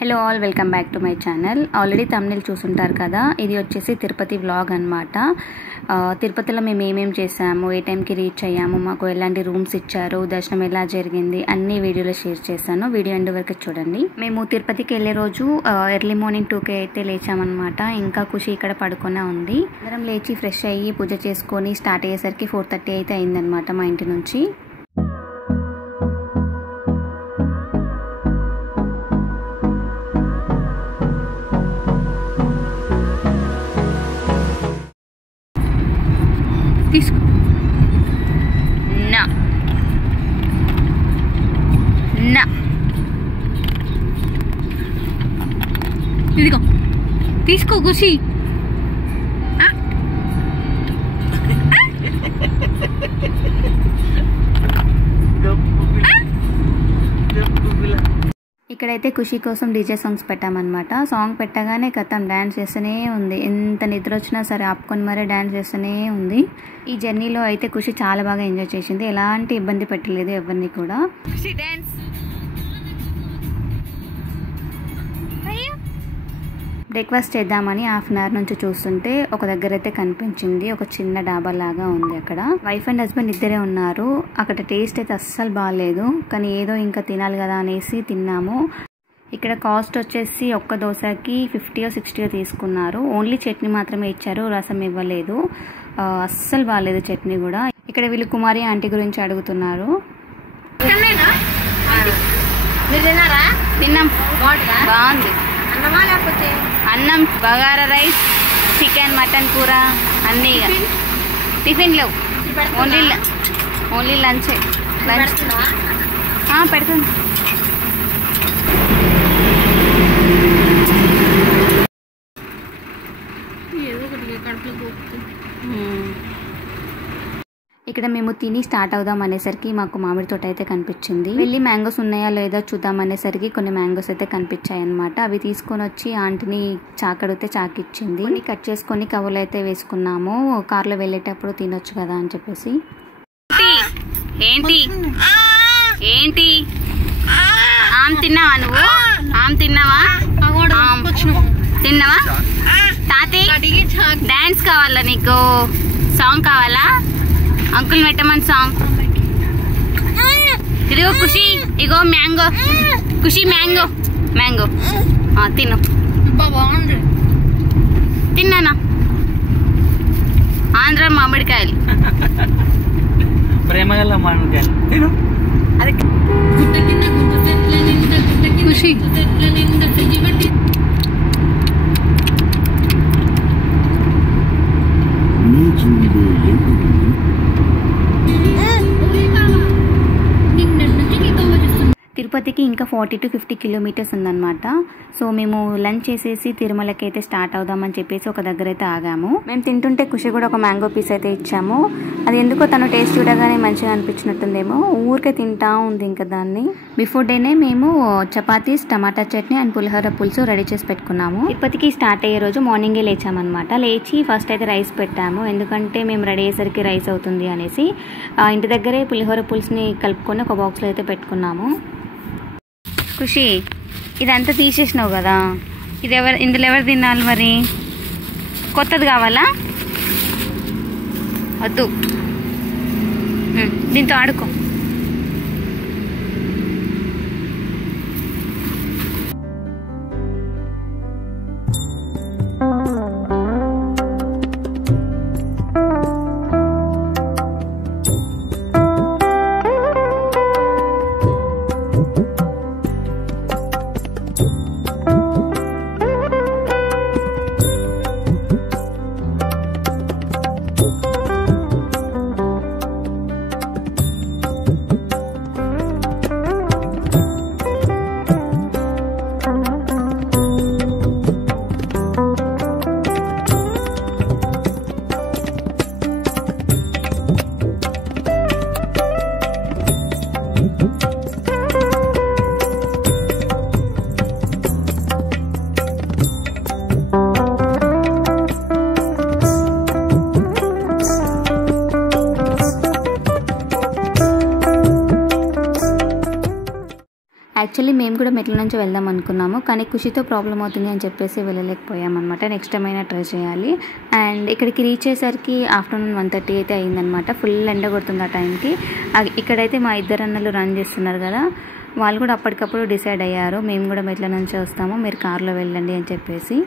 Hello all, welcome back to my channel. Already thumbnail చూసుంటారు కదా. ఇది వచ్చేసి తిరుపతి వ్లాగ్ అనమాట. తిరుపతిలో మేము ఏమేమి చేసాము, ఏ టైంకి రీచ్ అయ్యాము, మాకు ఎలాంటి రూమ్స్ ఇచ్చారు, దర్శనం ఎలా జరిగింది అన్ని వీడియోలో షేర్ చేశాను. వీడియో ఎండ్ వరకు చూడండి. మేము తిరుపతికి వెళ్ళే రోజు ఎర్లీ మార్నింగ్ 2కి అయితే లేచామన్నమాట. ఇంకా ఖుషి ఇక్కడ పడుకునే ఉంది. అందరం లేచి ఫ్రెష్ అయ్యి పూజ చేసుకొని స్టార్ట్ అయ్యేసరికి 4:30 అయితే అయిందనమాట మా ఇంటి నుంచి. తీసుకో నా నా ఇదిగో తీసుకో ఖుషి. ఇక్కడైతే ఖుషి కోసం డీజే సాంగ్స్ పెట్టామన్నమాట. సాంగ్ పెట్టగానే కథం డ్యాన్స్ చేస్తూనే ఉంది. ఎంత నిద్ర వచ్చినా సరే ఆపుకొని మరీ డ్యాన్స్ చేస్తూనే ఉంది. ఈ జర్నీలో అయితే ఖుషి చాలా బాగా ఎంజాయ్ చేసింది. ఎలాంటి ఇబ్బంది పెట్టలేదు ఎవరిని కూడా. ఖుషి డ్యాన్స్. బ్రేక్ఫాస్ట్ చేద్దామని హాఫ్ అన్ అవర్ నుంచి చూస్తుంటే ఒక దగ్గర అయితే కనిపించింది. ఒక చిన్న డాబా లాగా ఉంది. అక్కడ వైఫ్ అండ్ హస్బెండ్ ఇద్దరే ఉన్నారు. అక్కడ టేస్ట్ అయితే అస్సలు బాగాలేదు, కానీ ఏదో ఇంకా తినాలి కదా అనేసి తిన్నాము. ఇక్కడ కాస్ట్ వచ్చేసి ఒక్క దోశకి 50 or 60 తీసుకున్నారు. ఓన్లీ చట్నీ మాత్రమే ఇచ్చారు, రసం ఇవ్వలేదు. అస్సలు బాగాలేదు చట్నీ కూడా. ఇక్కడ వీళ్ళు కుమారి ఆంటీ గురించి అడుగుతున్నారు. తిన్నాం, బాగుంది. అన్నం, బగారా రైస్, చికెన్, మటన్ కూర అన్నీ. టిఫిన్ లేవు, ఓన్లీ లంచే. పెడుతుంది. ఇక్కడ మేము తిని స్టార్ట్ అవుదాం అనేసరికి మాకు మామిడి తోట అయితే కనిపించింది. వెళ్ళి మ్యాంగోస్ ఉన్నాయా లేదా చూద్దాం అనేసరికి కొన్ని మ్యాంగోస్ అయితే కనిపించాయి అనమాట. అవి తీసుకొని వచ్చి ఆంటీని చాకడితే చాకిచ్చింది. కొన్ని కట్ చేసుకొని కవర్లు అయితే వేసుకున్నాము. కార్లో వెళ్ళేటప్పుడు తినొచ్చు కదా అని చెప్పేసి. ఏంటి ఏంటి ఆమ్ తిన్నావా నువ్వు? ఆమ్ తిన్నావా? తిన్నావా? తాతయ్య డాన్స్ కావాలా నీకు? సాంగ్ కావాలా? అంకుల్ పెట్టమని సాంగ్. ఇదిగో ఖుషి, ఇగో మ్యాంగో. ఖుషి మ్యాంగో మ్యాంగో తిను. తిన్నానా? ఆంధ్ర మామిడికాయలు, ప్రేమగల మామిడికాయలు తిను. అది ఖుషి. తిరుపతికి ఇంకా 40 to 50 కిలోమీటర్స్ ఉందన్నమాట. సో మేము లంచ్ చేసేసి తిరుమలకి అయితే స్టార్ట్ అవుదామని చెప్పేసి ఒక దగ్గర అయితే ఆగాము. మేము తింటుంటే ఖుషి కూడా ఒక మ్యాంగో పీస్ అయితే ఇచ్చాము. అది ఎందుకో తను టేస్ట్ చూడగానే మంచిగా అనిపించినట్టుందేమో, ఊరికే తింటా ఉంది ఇంకా దాన్ని. బిఫోర్ డేనే మేము చపాతీస్, టమాటా చట్నీ అండ్ పులిహోర పులుసు రెడీ చేసి పెట్టుకున్నాము. తిరుపతికి స్టార్ట్ అయ్యే రోజు మార్నింగే లేచామన్నమాట. లేచి ఫస్ట్ అయితే రైస్ పెట్టాము, ఎందుకంటే మేము రెడీ అయ్యేసరికి రైస్ అవుతుంది అనేసి. ఇంటి దగ్గరే పులిహోర పులుసుని కలుపుకొని ఒక బాక్స్లో అయితే పెట్టుకున్నాము. ఖుషి, ఇదంతా తీసేసినావు కదా, ఇందులో ఎవరు తినాలి మరి? కొత్తది కావాలా? వద్దు, దీంతో ఆడుకో. యాక్చువల్లీ మేము కూడా మెట్ల నుంచి వెళ్దాం అనుకున్నాము, కానీ ఖుషితో ప్రాబ్లం అవుతుంది అని చెప్పేసి వెళ్ళలేకపోయామన్నమాట. నెక్స్ట్ టైం అయినా ట్రై చేయాలి. అండ్ ఇక్కడికి రీచ్ అయ్యేసరికి ఆఫ్టర్నూన్ 1:30 అయితే అయిందనమాట. ఫుల్ ఎండ కొడుతుంది ఆ టైంకి. ఇక్కడైతే మా ఇద్దరు అన్నలు రన్ చేస్తున్నారు కదా, వాళ్ళు కూడా అప్పటికప్పుడు డిసైడ్ అయ్యారు, మేము కూడా మెట్ల నుంచి వస్తాము, మీరు కార్లో వెళ్ళండి అని చెప్పేసి.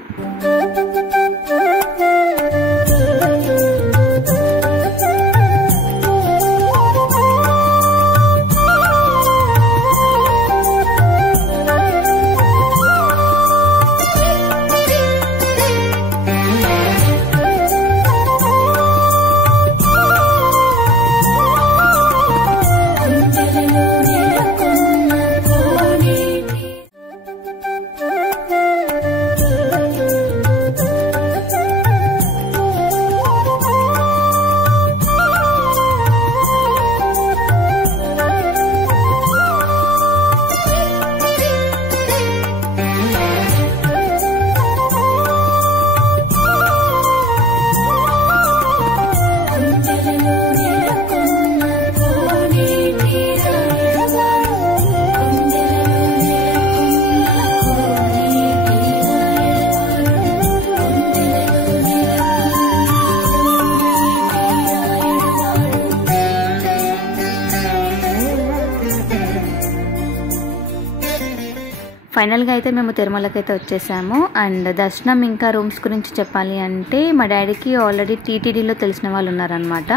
ఫైనల్గా అయితే మేము తిరుమలకి అయితే వచ్చేసాము. అండ్ దర్శనం ఇంకా రూమ్స్ గురించి చెప్పాలి అంటే మా డాడీకి ఆల్రెడీ టీటీడీలో తెలిసిన వాళ్ళు ఉన్నారనమాట.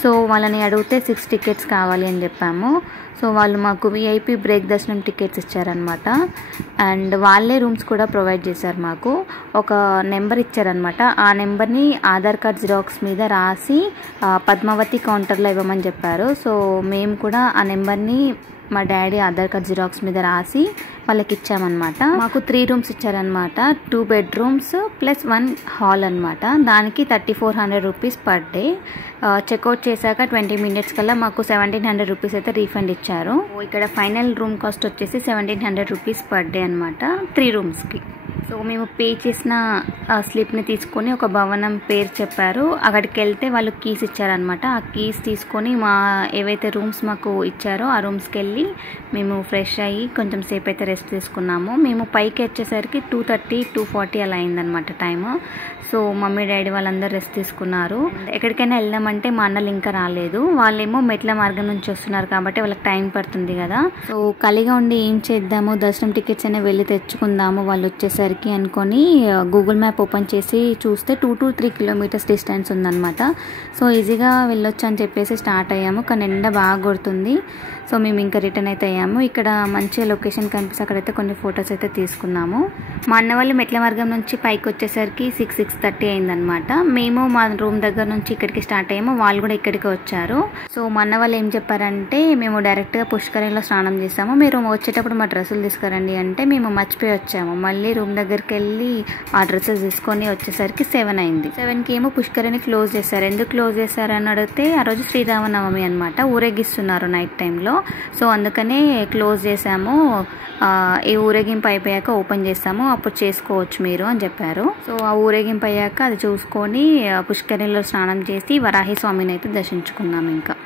సో వాళ్ళని అడిగితే 6 టికెట్స్ కావాలి అని చెప్పాము. సో వాళ్ళు మాకు విఐపి బ్రేక్ దర్శనం టికెట్స్ ఇచ్చారనమాట. అండ్ వాళ్ళే రూమ్స్ కూడా ప్రొవైడ్ చేశారు. మాకు ఒక నెంబర్ ఇచ్చారనమాట. ఆ నెంబర్ని ఆధార్ కార్డ్ జిరాక్స్ మీద రాసి పద్మావతి కౌంటర్లో ఇవ్వమని చెప్పారు. సో మేము కూడా ఆ నెంబర్ని మా డాడీ ఆధార్ కార్డ్ జిరాక్స్ మీద రాసి వాళ్ళకి ఇచ్చామన్నమాట. మాకు 3 రూమ్స్ ఇచ్చారనమాట. 2 బెడ్రూమ్స్ ప్లస్ 1 హాల్ అనమాట. దానికి 3400 రూపీస్ పర్ డే. చెక్అవుట్ చేశాక 20 మినిట్స్ కల్లా మాకు 1700 రూపీస్ అయితే రీఫండ్ ఇచ్చారు. ఇక్కడ ఫైనల్ రూమ్ కాస్ట్ వచ్చేసి 1700 రూపీస్ పర్ డే అనమాట 3 రూమ్స్కి. సో మేము పే చేసిన స్లిప్ని తీసుకొని ఒక భవనం పేరు చెప్పారు. అక్కడికి వెళ్తే వాళ్ళు కీస్ ఇచ్చారనమాట. ఆ కీస్ తీసుకొని మా ఏవైతే రూమ్స్ మాకు ఇచ్చారో ఆ రూమ్స్కి వెళ్ళి మేము ఫ్రెష్ అయ్యి కొంచెం సేపు అయితే రెస్ట్ తీసుకున్నాము. మేము పైకి వచ్చేసరికి 2:30, 2:40 అలా అయిందనమాట టైము. సో మమ్మీ డాడీ వాళ్ళందరూ రెస్ట్ తీసుకున్నారు. ఎక్కడికైనా వెళ్దామంటే మా అన్నలు ఇంకా రాలేదు. వాళ్ళేమో మెట్ల మార్గం నుంచి వస్తున్నారు కాబట్టి వాళ్ళకి టైం పడుతుంది కదా. సో ఖాళీగా ఉండి ఏం చేద్దాము, దర్శనం టికెట్స్ అయినా వెళ్ళి తెచ్చుకుందాము వాళ్ళు వచ్చేసరికి అనుకొని గూగుల్ మ్యాప్ ఓపెన్ చేసి చూస్తే 2 to 3 కిలోమీటర్స్ డిస్టెన్స్ ఉందన్నమాట. సో ఈజీగా వెళ్ళొచ్చు అని చెప్పేసి స్టార్ట్ అయ్యాము. కానీ ఎండ బాగా కొడుతుంది. సో మేము ఇంకా రిటర్న్ అయితే అయ్యాము. ఇక్కడ మంచి లొకేషన్ కనిపిస్తే అక్కడైతే కొన్ని ఫొటోస్ అయితే తీసుకున్నాము. మా అన్న వాళ్ళు మెట్ల మార్గం నుంచి పైకి వచ్చేసరికి 6:30 అయిందనమాట. మేము మా రూమ్ దగ్గర నుంచి ఇక్కడికి స్టార్ట్ అయ్యాము. వాళ్ళు కూడా ఇక్కడికి వచ్చారు. సో మా అన్న వాళ్ళు ఏం చెప్పారంటే మేము డైరెక్ట్గా పుష్కరిణిలో స్నానం చేసాము, మీరు వచ్చేటప్పుడు మా డ్రెస్సులు తీసుకురండి అంటే మేము మర్చిపోయి వచ్చాము. మళ్ళీ రూమ్ దగ్గరికి వెళ్ళి ఆ డ్రెస్సెస్ తీసుకొని వచ్చేసరికి 7 అయింది. 7కి ఏమో పుష్కరిణి క్లోజ్ చేశారు. ఎందుకు క్లోజ్ చేశారు అని అడిగితే ఆ రోజు శ్రీరామనవమి అనమాట, ఊరేగిస్తున్నారు నైట్ టైంలో. సో అందుకనే క్లోజ్ చేసాము, ఈ ఊరేగింపు అయిపోయాక ఓపెన్ చేస్తాము, అప్పుడు చేసుకోవచ్చు మీరు అని చెప్పారు. సో ఆ ఊరేగింపు అయ్యాక అది చూసుకొని పుష్కరిణిలో స్నానం చేసి వరాహి స్వామిని అయితే దర్శించుకున్నాము. ఇంకా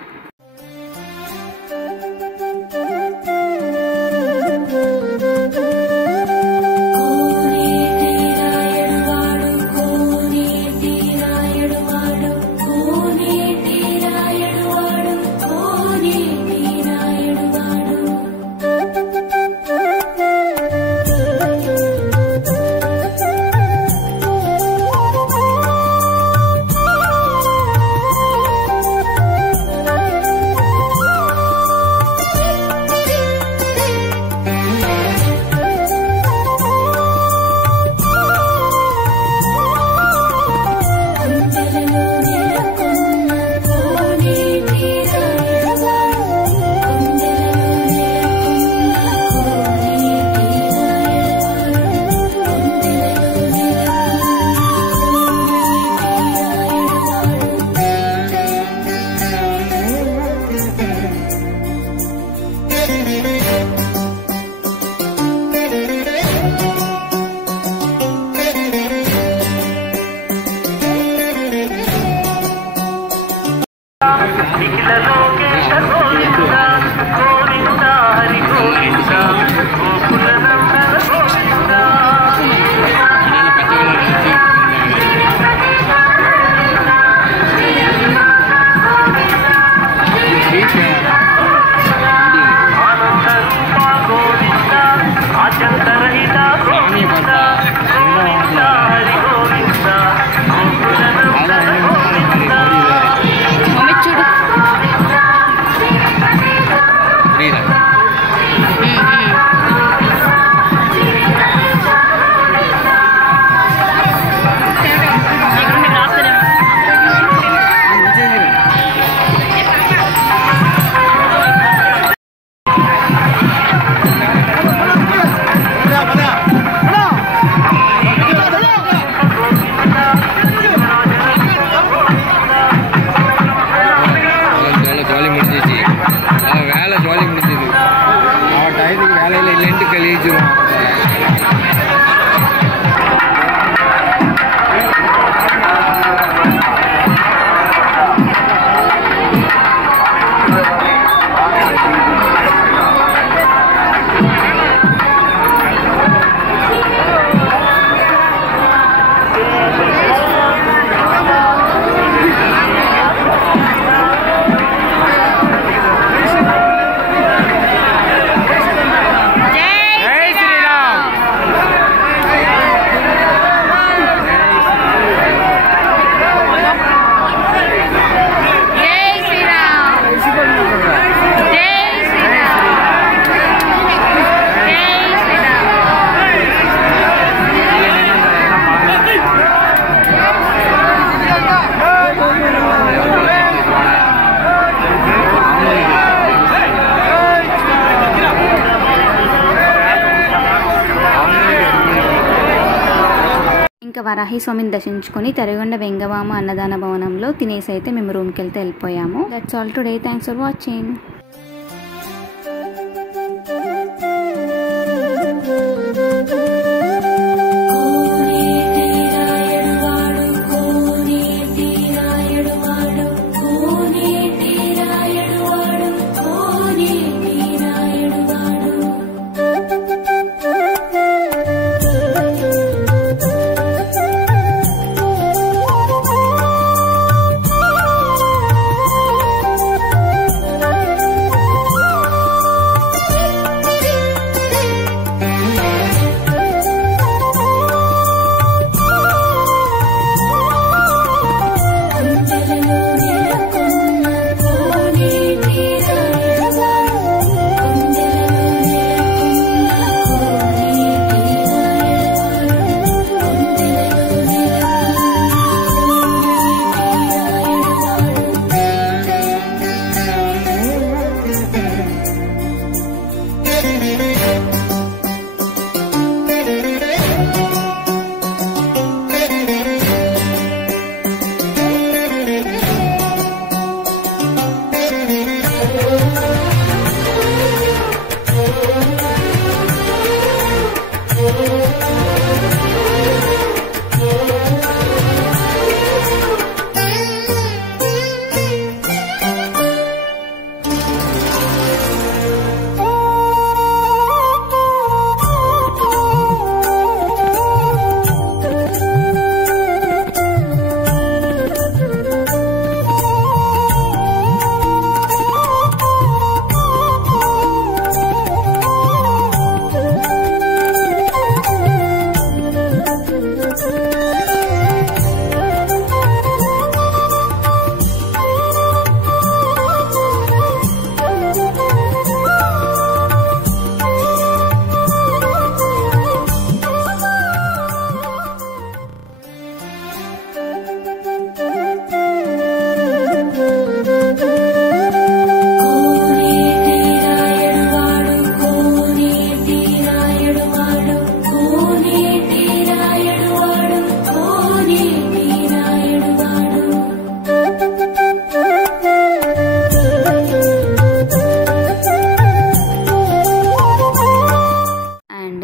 ఇంకా వరాహి స్వామిని దర్శించుకొని తరిగొండ వెంగవామ అన్నదాన భవనంలో తినేసి అయితే మేము రూమ్కి వెళ్తే వెళ్ళిపోయాము. That's all today. Thanks for watching.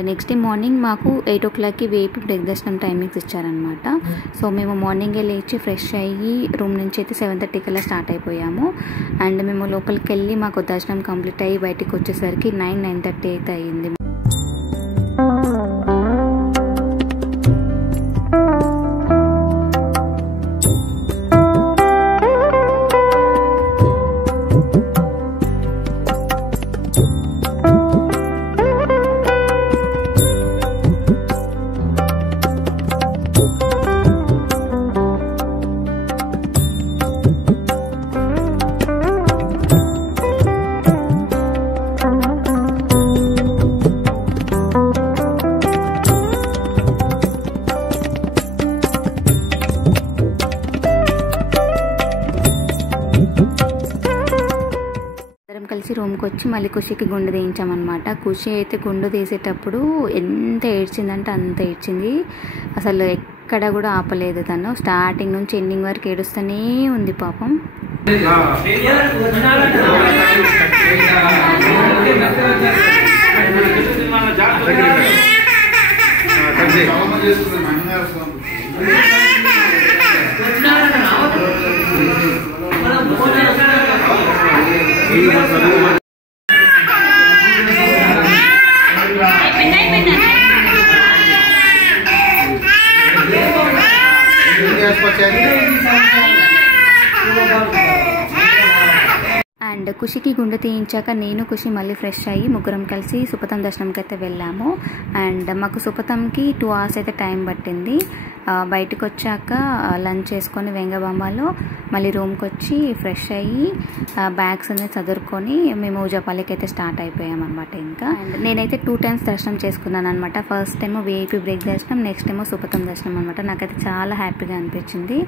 Next day morning మాకు 8 o'clockకి వేపు బ్రేక్ దర్శనం టైమింగ్స్ ఇచ్చారనమాట. సో మేము మార్నింగే లేచి ఫ్రెష్ అయ్యి రూమ్ నుంచి అయితే 7:30 కల్లా స్టార్ట్ అయిపోయాము. అండ్ మేము లోపలికి వెళ్ళి మాకు దర్శనం కంప్లీట్ అయ్యి బయటికి వచ్చేసరికి 9:30 అయితే అయ్యింది. రూమ్కి వచ్చి మళ్ళీ ఖుషికి గుండు తీయించామన్నమాట. ఖుషి అయితే గుండు తీసేటప్పుడు ఎంత ఏడ్చిందంటే అంత ఏడ్చింది. అసలు ఎక్కడ కూడా ఆపలేదు తను. స్టార్టింగ్ నుంచి ఎండింగ్ వరకు ఏడుస్తూనే ఉంది పాపం. అండ్ ఖుషికి గుండె తీయించాక నేను ఖుషి మళ్ళీ ఫ్రెష్ అయ్యి ముగ్గురం కలిసి సుపతం దర్శనంకి అయితే వెళ్ళాము. అండ్ మాకు సుపతంకి 2 hours అయితే టైం పట్టింది. బయటకు వచ్చాక లంచ్ చేసుకొని వెంగబాంబాలో మళ్ళీ రూమ్కి వచ్చి ఫ్రెష్ అయ్యి బ్యాగ్స్ అనేది చదువుకొని మేము జపాలికి అయితే స్టార్ట్ అయిపోయామన్నమాట. ఇంకా నేనైతే 2 times దర్శనం చేసుకున్నాను అనమాట. ఫస్ట్ టైము VIP బ్రేక్ దర్శనం, నెక్స్ట్ టైము సుపతం దర్శనం అనమాట. నాకైతే చాలా హ్యాపీగా అనిపించింది.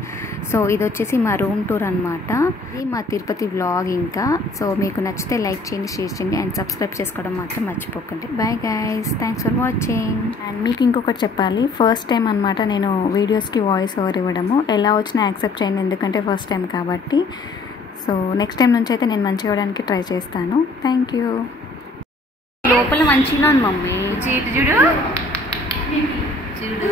సో ఇది వచ్చేసి మా రూమ్ టూర్ అనమాట. ఇది మా తిరుపతి వ్లాగ్. ఇంకా సో మీకు నచ్చితే లైక్ చేయండి, షేర్ చేయండి అండ్ సబ్స్క్రైబ్ చేసుకోవడం మాత్రం మర్చిపోకండి. Bye guys, thanks for watching. And మీకు ఇంకొకటి చెప్పాలి, ఫస్ట్ టైం అనమాట నేను వీడియోస్కి వాయిస్ ఓవర్ ఇవ్వడము. ఎలా వచ్చినా యాక్సెప్ట్ చేయండి, ఎందుకంటే ఫస్ట్ టైం కాబట్టి. సో నెక్స్ట్ టైం నుంచి అయితే నేను మంచిగా ఇవ్వడానికి ట్రై చేస్తాను. Thank you. లోపల మంచిగా ఉంది మమ్మీ. చూడు చూడు చూడు